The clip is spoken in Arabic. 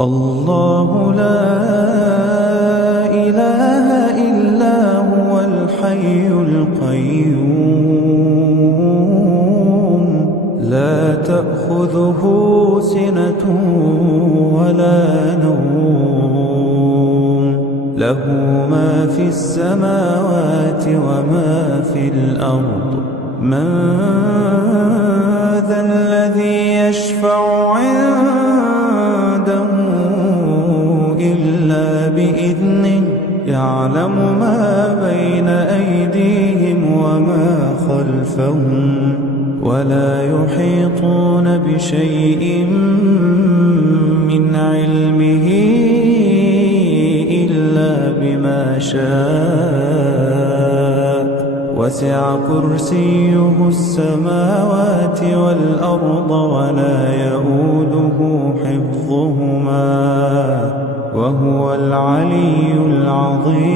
الله لا إله إلا هو الحي القيوم لا تأخذه سنة ولا نوم له ما في السماوات وما في الأرض من ذا الذي يشفع عنده إلا بإذنه يعلم ما بين أيديهم وما خلفهم ولا يحيطون بشيء من علمه إلا بما شاء وسع كرسيه السماوات والأرض ولا يئوده حفظهما وهو العلي العظيم